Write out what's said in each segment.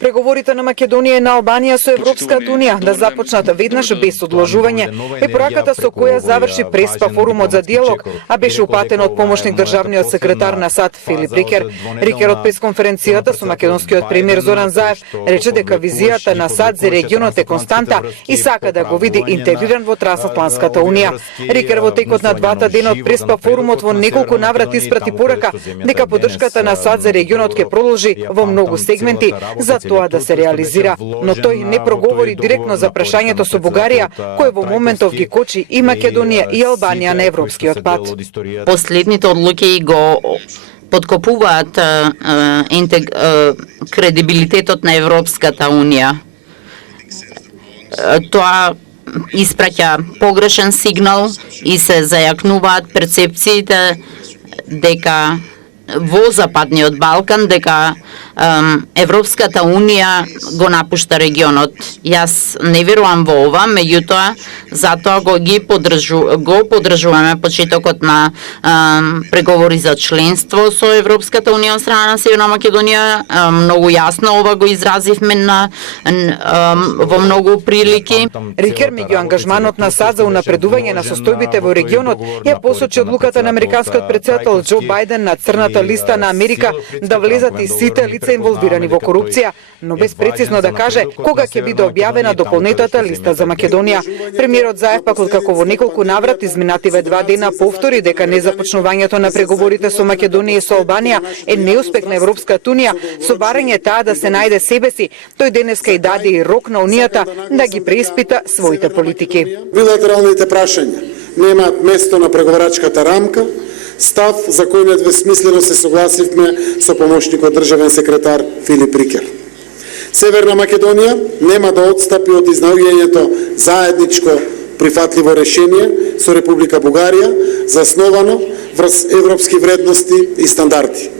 Преговорите на Македонија и на Албанија со Европската унија да започнат веднаш без одложување е пораката со која заврши Преспа форумот за диалог, а беше упатен од помошник државниот секретар на САД Филип Рикер. Рикер од пресконференцијата со македонскиот премиер Зоран Заев рече дека визијата на САД за регионот е константа и сака да го види интегриран во Трансатлантската унија. Рикер во текот на двата дена од Преспа форумот во неколку наврати испрати порака дека поддршката на САД за регионот ќе продолжи во многу сегменти за тоа да се реализира, но тој не проговори директно за прашањето со Бугарија, кој во моментов ги кочи и Македонија и Албанија на европскиот пат. Последните одлуки го подкопуваат кредибилитетот на Европската унија. Тоа испраќа погрешен сигнал и се зајакнуваат перцепциите дека во Западниот Балкан дека Европската унија го напушта регионот. Јас не верувам во ова, меѓутоа затоа го поддржуваме почетокот на преговори за членство со Европската унија од страна на Северна Македонија. Многу јасно ова го изразивме во многу прилики. Рикер меѓу ангажманот на САД за унапредување на состојбите во регионот ја посочи одлуката на американскиот претседател Џо Бајден на црната листа на Америка да влезат и сите лица инволвирани во корупција, но без прецизно да каже кога ќе биде објавена дополнетата листа за Македонија. Премиерот Заев пак откако во неколку наврати изминативе 2 дена повтори дека незапочнувањето на преговорите со Македонија и со Албанија е неуспех на Европската унија, со барање таа да се најде себе си. Тој денеска и даде и рок на унијата да ги преиспита своите политики. Билатералните прашања немаат место на преговарачката рамка, став за кој недвосмислено се согласивме со помошникот државен секретар Филип Рикер. Северна Македонија нема да отстапи од изнаоѓањето заедничко прифатливо решение со Република Бугарија, засновано врз европски вредности и стандарди.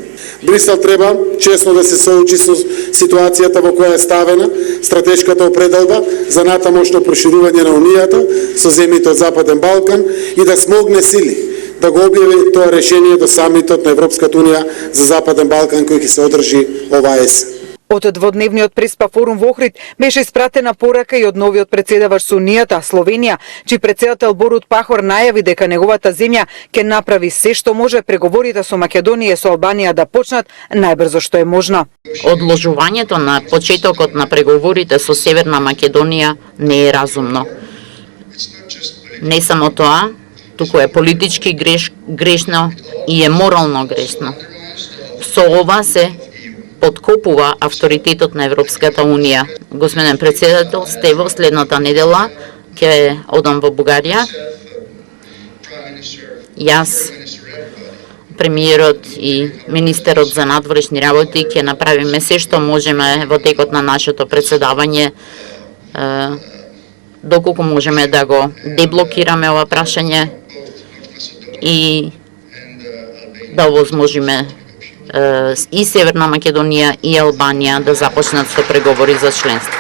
Брисел треба честно да се соочи со ситуацијата во која е ставена стратешката определба за натамошно проширување на Унијата со земјите од Западен Балкан и да смогне сили да го објави тоа решение до самитот на Европската унија за Западен Балкан кој ќе се одржи оваа есен. Од дводневниот Преспа форум во Охрид беше испратена порака и од новиот претседавач со Унијата, Словенија, чиј претседател Борут Пахор најави дека неговата земја ќе направи се што може преговорите со Македонија и со Албанија да почнат најбрзо што е можно. Одложувањето на почетокот на преговорите со Северна Македонија не е разумно. Не само тоа, туку е политички грешно и е морално грешно. Со ова се подкопува авторитетот на Европската унија. Господин председател, Стево, следната недела ќе одам во Бугарија. Јас, премиерот и министерот за надворешни работи ќе направиме се што можеме во текот на нашето председавање доколку можеме да го деблокираме ова прашање и да овозможиме и Северна Македонија и Албанија да започнат со преговори за членство.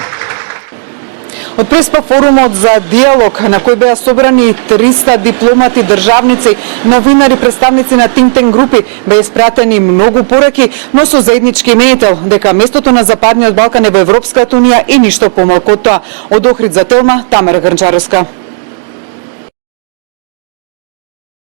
Од Преспа форумот за диалог на кој беа собрани 300 дипломати, државници, новинари, представници на think-tank групи, беа испратени многу пораки, но со заеднички именител дека местото на Западниот Балкан е во Европската унија и ништо помалку од тоа. Од Охрид за Телма, Тамара Грнчаревска.